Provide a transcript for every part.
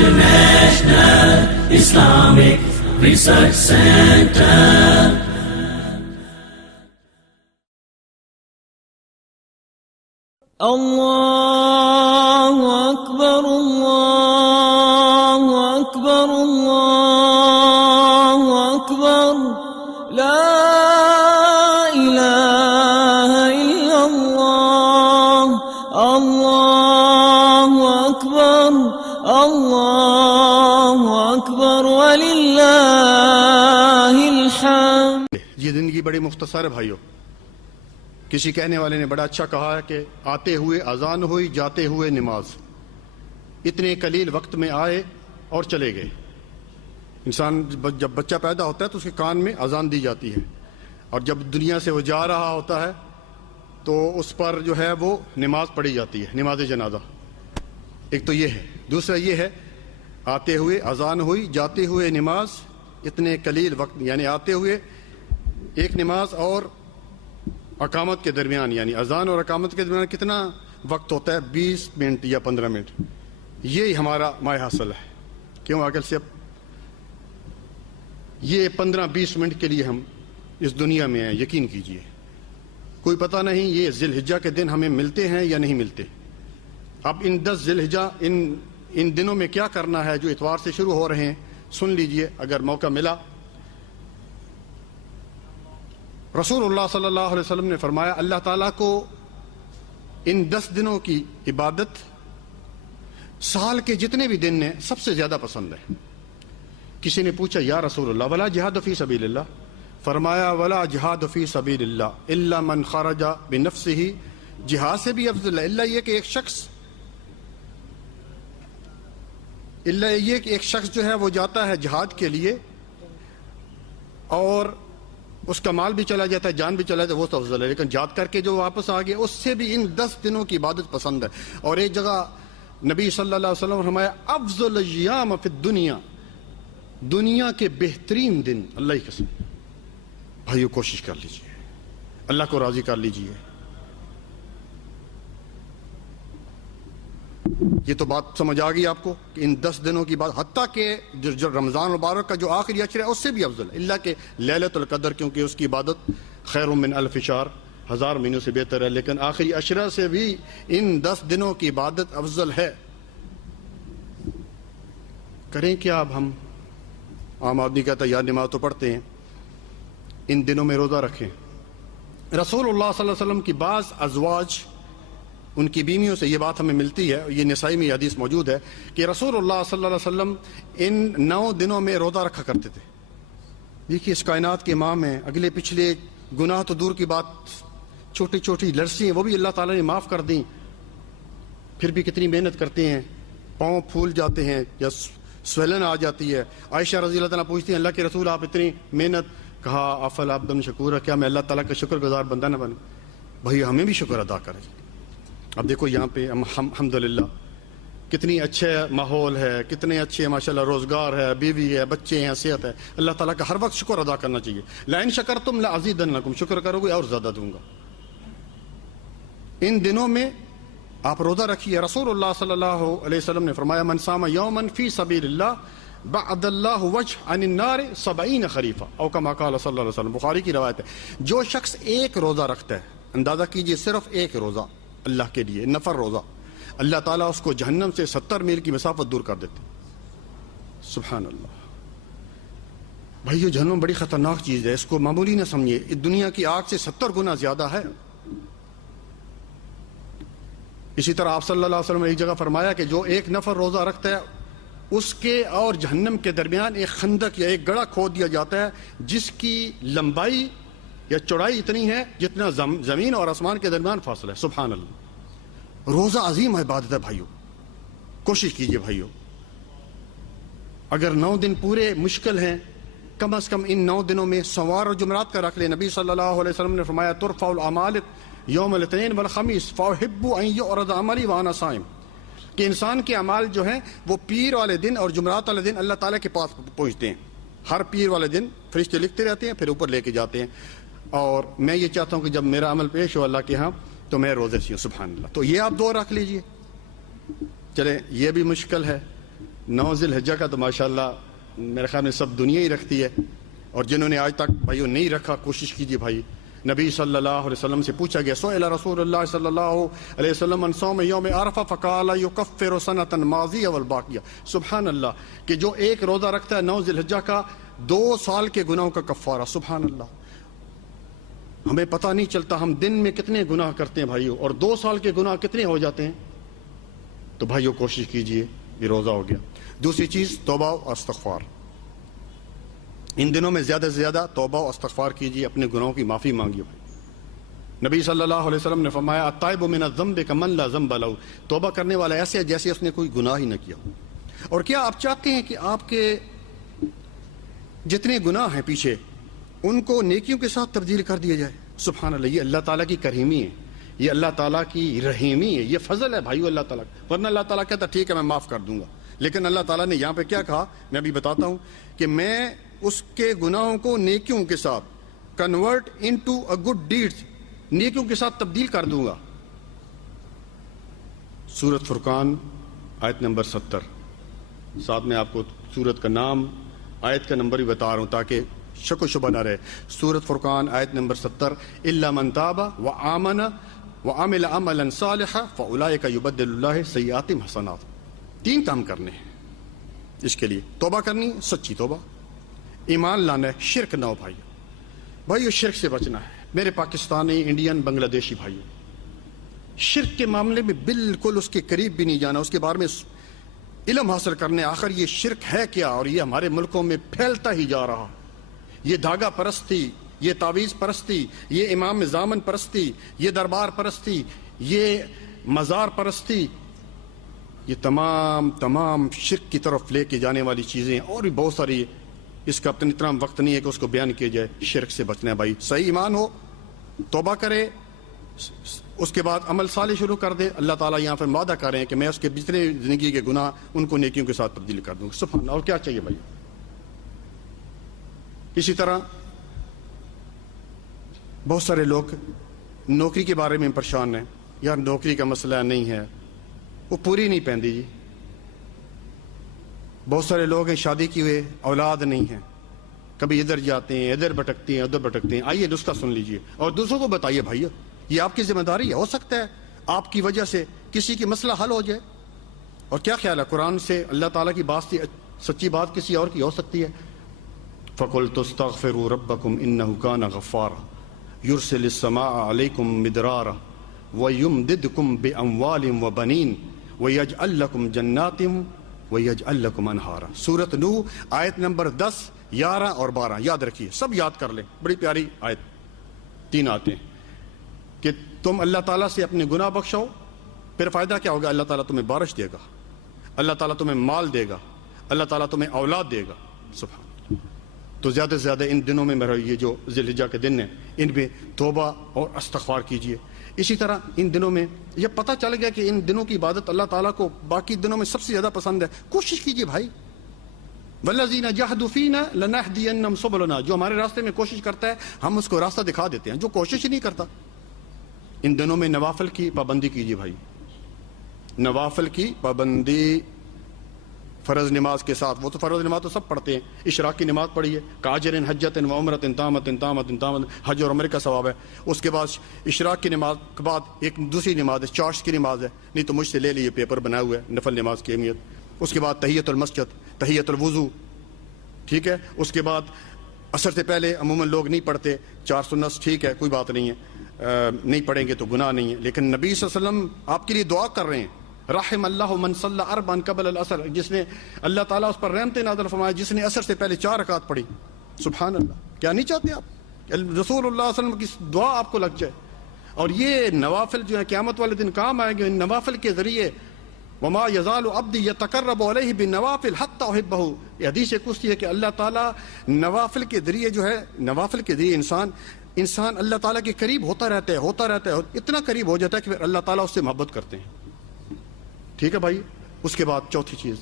International Islamic Research Center. Allahu Akbar, Allahu Akbar, Allahu Akbar, La ilaha illallah, Allahu Akbar, Allahu Akbar, walillahil hamd. یہ زندگی بڑی مختصر ہے بھائیو. کسی کہنے والے نے بڑا اچھا کہا ہے کہ آتے ہوئے اذان ہوئی، جاتے ہوئے نماز. اتنے قلیل وقت میں آئے اور چلے گئے. انسان جب بچہ پیدا ہوتا ہے تو اس کے کان میں اذان دی جاتی ہے، اور جب دنیا سے وہ جا رہا ہوتا ہے تو اس پر جو ہے وہ نماز پڑھی جاتی ہے، نماز جنازہ. ایک تو یہ ہے. دوسرا یہ ہے آتے ہوئے اذان ہوئی، جاتے ہوئے نماز. اتنے قلیل وقت یعنی آتے ہوئے ایک نماز اور اقامت کے درمیان، یعنی اذان اور اقامت کے درمیان کتنا وقت ہوتا ہے؟ 20 منٹ یا 15 منٹ. یہی ہمارا ماہ حاصل ہے. کیوں عاقل سے اب یہ 15-20 منٹ کے لیے ہم اس دنیا میں ہیں. یقین کیجئے کوئی پتہ نہیں یہ ذی الحجہ کے دن ہمیں ملتے ہیں یا نہیں ملتے. اب ان 10 ذی الحجہ ان دنوں میں کیا کرنا ہے جو اتوار سے شروع ہو رہے ہیں، سن لیجئے اگر موقع ملا. رسول اللہ صلی اللہ علیہ وسلم نے فرمایا اللہ تعالیٰ کو ان 10 دنوں کی عبادت سال کے جتنے بھی دن ہیں سب سے زیادہ پسند ہے. کسی نے پوچھا یا رسول اللہ ولا جہاد فی سبیل اللہ؟ فرمایا ولا جہاد فی سبیل اللہ الا من خرج بنفسہ. جہاد سے بھی افضل ہے اللہ یہ کہ ایک شخص جو ہے وہ جاتا ہے جہاد کے لیے اور اس کا مال بھی چلا جاتا ہے، جان بھی چلا جاتا ہے، وہ تو افضل ہے. لیکن جہاد کر کے جو واپس آ گیا اس سے بھی ان 10 دنوں کی عبادت پسند ہے. اور ایک جگہ نبی صلی اللہ علیہ وسلم نے فرمایا افضل ایام فی الدنیا، دنیا کے بہترین دن. اللہ کی قسم بھائیو کوشش کر لیجئے، اللہ کو راضی کر لیجئے. یہ تو بات سمجھ آ گئی آپ کو کہ ان 10 دنوں کی بات، حتیٰ کہ جو رمضان مبارک کا جو آخری عشرہ ہے اس سے بھی افضل ہے. اللہ کہ لیلۃ القدر کیونکہ اس کی عبادت خیر من الف شہر، 1000 مہینوں سے بہتر ہے، لیکن آخری عشرہ سے بھی ان 10 دنوں کی عبادت افضل ہے. کریں کیا اب ہم؟ عام آدمی کہتا ہے یار نماز تو پڑھتے ہیں، ان دنوں میں روزہ رکھیں. رسول اللہ صلی اللہ علیہ وسلم کی بعض ازواج، ان کی بیویوں سے یہ بات ہمیں ملتی ہے، یہ نسائی میں یہ حدیث موجود ہے کہ رسول اللہ صلی اللہ علیہ وسلم ان 9 دنوں میں روزہ رکھا کرتے تھے. دیکھیے اس کائنات کے امام ہیں، اگلے پچھلے گناہ تو دور کی بات، چھوٹی چھوٹی لرزیاں وہ بھی اللہ تعالیٰ نے معاف کر دیں، پھر بھی کتنی محنت کرتے ہیں، پاؤں پھول جاتے ہیں یا سویلن آ جاتی ہے. عائشہ رضی اللہ تعالیٰ پوچھتی ہیں اللہ کے رسول آپ اتنی محنت، کہا افلا عبدا شکورا، کیا میں اللہ تعالیٰ کا شکر گزار بندہ نہ بنوں؟ بھائی ہمیں بھی شکر ادا کریں. اب دیکھو یہاں پہ الحمدللہ کتنی اچھا ماحول ہے، کتنے اچھے ماشاءاللہ روزگار ہے، بیوی ہے، بچے ہیں، صحت ہے. اللہ تعالیٰ کا ہر وقت شکر ادا کرنا چاہیے. لئن شکرتم لازیدنکم، شکر کرو گے اور زیادہ دوں گا. ان دنوں میں آپ روزہ رکھیے. رسول اللہ صلی اللہ علیہ وسلم نے فرمایا من صام یوما فی سبیل اللہ بعد اللہ وجہ عن النار 70 خریفہ او کما قال صلی اللہ علیہ وسلم. بخاری کی روایت ہے. جو شخص ایک روزہ رکھتا ہے، اندازہ کیجئے صرف ایک روزہ اللہ کے لیے، نفر روزہ، اللہ تعالیٰ اس کو جہنم سے 70 میل کی مسافت دور کر دیتے. سبحان اللہ. بھائیو جہنم بڑی خطرناک چیز ہے، اس کو معمولی نہ سمجھیے. اس دنیا کی آگ سے 70 گنا زیادہ ہے. اسی طرح آپ صلی اللہ علیہ وسلم نے ایک جگہ فرمایا کہ جو ایک نفر روزہ رکھتا ہے اس کے اور جہنم کے درمیان ایک خندق یا ایک گڑھا کھود دیا جاتا ہے جس کی لمبائی یا چوڑائی اتنی ہے جتنا زمین اور آسمان کے درمیان فاصلہ ہے. سبحان اللہ. روزہ عظیم عبادت ہے بھائیو، کوشش کیجئے بھائیو. اگر 9 دن پورے مشکل ہیں، کم از کم ان 9 دنوں میں سوار اور جمعرات کا رکھ لیں. نبی صلی اللہ علیہ وسلم نے فرمایا ترفع الاعمال یوم الاثنین والخمیس فاحب ان یعرض عملی وانا صائم، کہ انسان کے اعمال جو ہیں وہ پیر والے دن اور جمعرات والے دن اللہ تعالیٰ کے پاس پہنچتے ہیں. ہر پیر والے دن فرشتے لکھتے رہتے ہیں، پھر اوپر لے کے جاتے ہیں. اور میں یہ چاہتا ہوں کہ جب میرا عمل پیش ہو اللہ کے ہاں تو میں روزے سے ہوں. سبحان اللہ. تو یہ آپ 2 رکھ لیجئے. چلیں یہ بھی مشکل ہے، 9 ذی الحجہ کا تو ماشاءاللہ میرے خیال میں سب دنیا ہی رکھتی ہے، اور جنہوں نے آج تک بھائیو نہیں رکھا کوشش کیجیے بھائی. نبی صلی اللہ علیہ وسلم سے پوچھا گیا سئل رسول اللہ صلی اللہ علیہ وسلم عن صوم یوم عرفہ فقال یکفر سنۃ ماضیہ والباقیہ. سبحان اللہ کہ جو ایک روزہ رکھتا ہے 9 ذی الحجہ کا 2 سال کے گناہوں کا کفارہ. سبحان اللہ. ہمیں پتہ نہیں چلتا ہم دن میں کتنے گناہ کرتے ہیں بھائیو، اور 2 سال کے گناہ کتنے ہو جاتے ہیں. تو بھائیو کوشش کیجئے، یہ روزہ ہو گیا. دوسری چیز توبہ اور استغفار. ان دنوں میں زیادہ سے زیادہ توبہ و استغفار کیجیے، اپنے گناہوں کی معافی مانگیے. نبی صلی اللہ علیہ وسلم نے فرمایا التائب من الذنب کمن لا ذنب له. توبہ کرنے والا ایسے ہے جیسے اس نے کوئی گناہ ہی نہ کیا ہو. اور کیا آپ چاہتے ہیں کہ آپ کے جتنے گناہ ہیں پیچھے ان کو نیکیوں کے ساتھ تبدیل کر دیا جائے؟ سبحان اللہ. یہ اللہ تعالیٰ کی کریمی ہے، یہ اللہ تعالیٰ کی رحیمی ہے، یہ فضل ہے بھائیو اللہ تعالیٰ. ورنہ اللہ تعالیٰ کہتا ٹھیک ہے میں معاف کر دوں گا، لیکن اللہ تعالیٰ نے یہاں پہ کیا کہا میں ابھی بتاتا ہوں کہ میں اس کے گناہوں کو نیکیوں کے ساتھ convert into a good deeds, نیکیوں کے ساتھ تبدیل کر دوں گا. سورۃ فرقان آیت نمبر 70. ساتھ میں آپ کو سورت کا نام آیت کا نمبر بھی بتا رہا ہوں تاکہ شک و شبہ نہ رہے. سورۃ فرقان آیت نمبر 70 الا من تاب وآمن وعمل عملا صالحا فاولئک یبدل اللہ سیئاتہم حسنات. 3 کام کرنے ہیں اس کے لیے. توبہ کرنی، سچی توبہ، ایمان لانا ہے، شرک نہ ہو بھائیو شرک سے بچنا ہے. میرے پاکستانی، انڈین، بنگلہ دیشی بھائیو، شرک کے معاملے میں بالکل اس کے قریب بھی نہیں جانا، اس کے بارے میں علم حاصل کرنے آخر یہ شرک ہے کیا، اور یہ ہمارے ملکوں میں پھیلتا ہی جا رہا. یہ دھاگا پرستی، یہ تعویذ پرستی، یہ امام زامن پرستی، یہ دربار پرستی، یہ مزار پرستی، یہ تمام شرک کی طرف لے کے جانے والی چیزیں اور بھی بہت ساری. اس کا اتنا وقت نہیں ہے کہ اس کو بیان کیا جائے. شرک سے بچنا ہے بھائی. صحیح ایمان ہو، توبہ کرے، اس کے بعد عمل صالح شروع کر دے. اللہ تعالیٰ یہاں پر وعدہ کر رہے ہیں کہ میں اس کے جتنے زندگی کے گناہ ان کو نیکیوں کے ساتھ تبدیل کر دوں. سبحان اللہ. اور کیا چاہیے بھائی. اسی طرح بہت سارے لوگ نوکری کے بارے میں پریشان ہیں. یار نوکری کا مسئلہ نہیں ہے، وہ پوری نہیں پہنتی جی. بہت سارے لوگ ہیں شادی کی ہوئے اولاد نہیں ہیں، کبھی ادھر جاتے ہیں، ادھر بھٹکتے ہیں، ادھر بھٹکتے ہیں. آئیے نسخہ سن لیجئے اور دوسروں کو بتائیے بھائی. یہ آپ کی ذمہ داری ہے. ہو سکتا ہے آپ کی وجہ سے کسی کی مسئلہ حل ہو جائے. اور کیا خیال ہے قرآن سے اللہ تعالیٰ کی بات سے سچی بات کسی اور کی ہو سکتی ہے. فَقُلْتُ اسْتَغْفِرُوا رَبَّكُمْ إِنَّهُ كَانَ غَفَّارًا يُرْسِلِ السَّمَاءَ عَلَيْكُمْ مِدْرَارًا وَيُمْدِدْكُمْ بِأَمْوَالٍ وَبَنِينَ وَيَجْعَلْ لَكُمْ جَنَّاتٍ وَيَجْعَلْ لَكُمْ أَنْهَارًا. سورۃ نوح آیت نمبر 10، 11 اور 12 یاد رکھیے، سب یاد کر لیں. بڑی پیاری آیت. 3 آتے ہیں کہ تم اللہ تعالیٰ سے اپنے گناہ بخشو، پھر فائدہ کیا ہوگا؟ اللہ تعالیٰ تمہیں بارش دے گا، اللہ تعالیٰ تمہیں مال دے گا، اللہ تعالیٰ تمہیں اولاد دے گا. سبحان. تو زیادہ سے زیادہ ان دنوں میں میرا یہ جو ذی الحجہ کے دن ہیں ان میں توبہ اور استغفار کیجیے. اسی طرح ان دنوں میں یہ پتہ چل گیا کہ ان دنوں کی عبادت اللہ تعالیٰ کو باقی دنوں میں سب سے زیادہ پسند ہے. کوشش کیجیے بھائی. والذین جاہدوا فینا لنہدینہم سبلنا. جو ہمارے راستے میں کوشش کرتا ہے ہم اس کو راستہ دکھا دیتے ہیں. جو کوشش ہی نہیں کرتا. ان دنوں میں نوافل کی پابندی کیجیے بھائی. نوافل کی پابندی فرض نماز کے ساتھ. وہ تو فرض نماز تو سب پڑھتے ہیں. اشراق کی نماز پڑھیے، کاجر حجت و عمرت تامت حج اور عمرے کا ثواب ہے. اس کے بعد اشراق کی نماز کے بعد ایک دوسری نماز ہے، چاشت کی نماز ہے. نہیں تو مجھ سے لے لیے، پیپر بنا ہوا ہے نفل نماز کی اہمیت. اس کے بعد تحیت المسجد، تحیت الوضو، ٹھیک ہے. اس کے بعد عصر سے پہلے عموماً لوگ نہیں پڑھتے. 4 سنت ٹھیک ہے، کوئی بات نہیں ہے، نہیں پڑھیں گے تو گناہ نہیں ہے. لیکن نبی صلی اللہ علیہ وسلم آپ کے لیے دعا کر رہے ہیں. رحم اللہ من صلی اربعا قبل العصر. جس نے اللہ تعالیٰ اس پر رحمت نازل فرمایا جس نے عصر سے پہلے 4 رکعت پڑھی. سبحان اللہ. کیا نہیں چاہتے آپ رسول اللہ صلی اللہ علیہ وسلم کی دعا آپ کو لگ جائے؟ اور یہ نوافل جو ہے قیامت والے دن کام آئیں گے. ان نوافل کے ذریعے وما یزال عبدی یتقرب الیہ بالنوافل حتی احبہ. یہ حدیث قدسی ہے کہ اللہ تعالیٰ نوافل کے ذریعے جو ہے، نوافل کے ذریعے انسان اللہ تعالیٰ کے قریب ہوتا رہتا ہے، اتنا قریب ہو جاتا ہے کہ پھر اللہ تعالیٰ اس سے محبت کرتے ہیں. ٹھیک ہے بھائی. اس کے بعد چوتھی چیز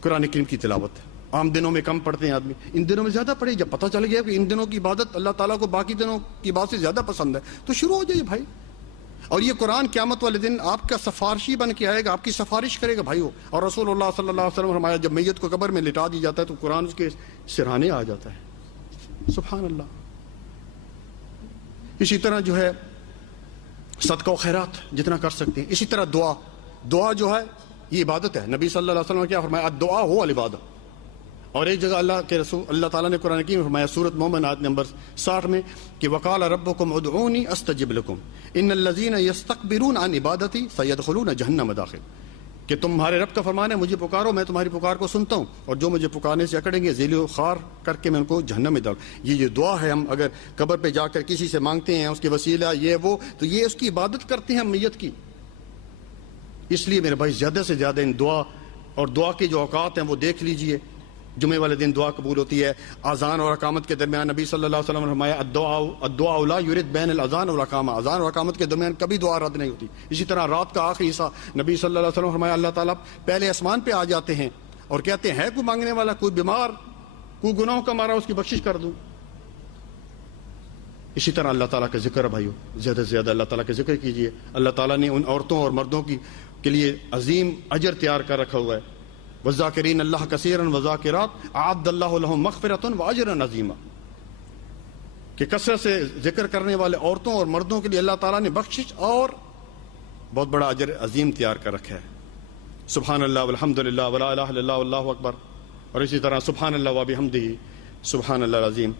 قرآن کریم کی تلاوت. عام دنوں میں کم پڑھتے ہیں آدمی، ان دنوں میں زیادہ پڑھے. جب پتہ چل گیا کہ ان دنوں کی عبادت اللہ تعالیٰ کو باقی دنوں کی عبادت سے زیادہ پسند ہے تو شروع ہو جائیے بھائی. اور یہ قرآن قیامت والے دن آپ کا سفارشی بن کے آئے گا، آپ کی سفارش کرے گا بھائیو. اور رسول اللہ صلی اللہ علیہ وسلم فرمایا جب میت کو قبر میں لٹا دی جاتا ہے تو قرآن اس کے سرہانے آ جاتا ہے. سبحان اللہ. اسی طرح جو ہے صدقہ و خیرات جتنا کر سکتے ہیں. اسی طرح دعا جو ہے یہ عبادت ہے. نبی صلی اللہ علیہ وسلم نے کیا فرمایا؟ الدعا هو العبادہ. اور ایک جگہ اللہ کے رسول اللہ تعالیٰ نے قرآن کی میں فرمایا سورۃ مومن آیت نمبر 60 میں کہ وقال ربکم ادعونی استجب لکم ان الذین یستکبرون عن عبادتی سیدخلون جہنم داخل. کہ تمہارے رب کا فرمان ہے مجھے پکارو میں تمہاری پکار کو سنتا ہوں، اور جو مجھے پکارنے سے اکڑیں گے ذیل و خوار کر کے میں ان کو جہنم میں ڈالوں. یہ دعا ہے. ہم اگر قبر پہ جا کر کسی سے مانگتے ہیں اس کے وسیلہ یہ وہ، تو یہ اس کی عبادت کرتے ہیں ہم میت کی. اس لیے میرے بھائی زیادہ سے زیادہ ان دعا اور دعا کے جو اوقات ہیں وہ دیکھ لیجئے. جمعے والے دن دعا قبول ہوتی ہے. اذان اور اقامت کے درمیان نبی صلی اللہ علیہ وسلم نے فرمایا الدعاء لا یرد بین الاذان والاقامہ. اذان اور اقامت کے درمیان کبھی دعا رد نہیں ہوتی. اسی طرح رات کا آخری حصہ نبی صلی اللہ علیہ وسلم نے فرمایا اللہ تعالیٰ پہلے آسمان پہ آ جاتے ہیں اور کہتے ہیں کوئی مانگنے والا، کوئی بیمار، کوئی گناہوں کا مارا، اس کی بخشش کر دوں. اسی طرح اللہ تعالیٰ کا ذکر ہے بھائیو، زیادہ سے زیادہ اللہ تعالیٰ کا ذکر کیجیے. اللہ تعالیٰ نے ان عورتوں اور مردوں کے لیے عظیم اجر تیار کر رکھا ہوا ہے. والذاکرین اللہ کثیرا وذاکرات اعد اللہ لہم مغفرۃ واجرا عظیما. کہ کثرت سے ذکر کرنے والے عورتوں اور مردوں کے لیے اللہ تعالیٰ نے بخشش اور بہت بڑا اجر عظیم تیار کر رکھا ہے. سبحان اللہ والحمد للہ ولا الہ الا اللہ واللہ اکبر. اور اسی طرح سبحان اللہ وبحمدہ سبحان اللہ العظیم.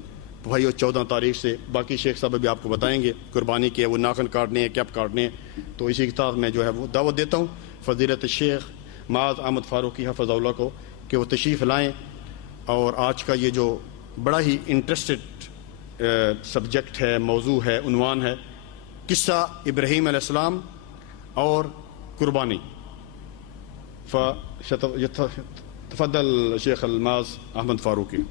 بھائیو 14 تاریخ سے باقی شیخ صاحب بھی آپ کو بتائیں گے قربانی کے وہ ناخن کاٹنے ہیں، کیپ کاٹنے ہیں. تو اسی کے ساتھ میں جو ہے وہ دعوت دیتا ہوں فضیلت الشیخ معاذ احمد فاروقی حفظہ اللہ کو کہ وہ تشریف لائیں. اور آج کا یہ جو بڑا ہی انٹرسٹڈ سبجیکٹ ہے، موضوع ہے، عنوان ہے قصہ ابراہیم علیہ السلام اور قربانی. تفضل شیخ المعاذ احمد فاروقی.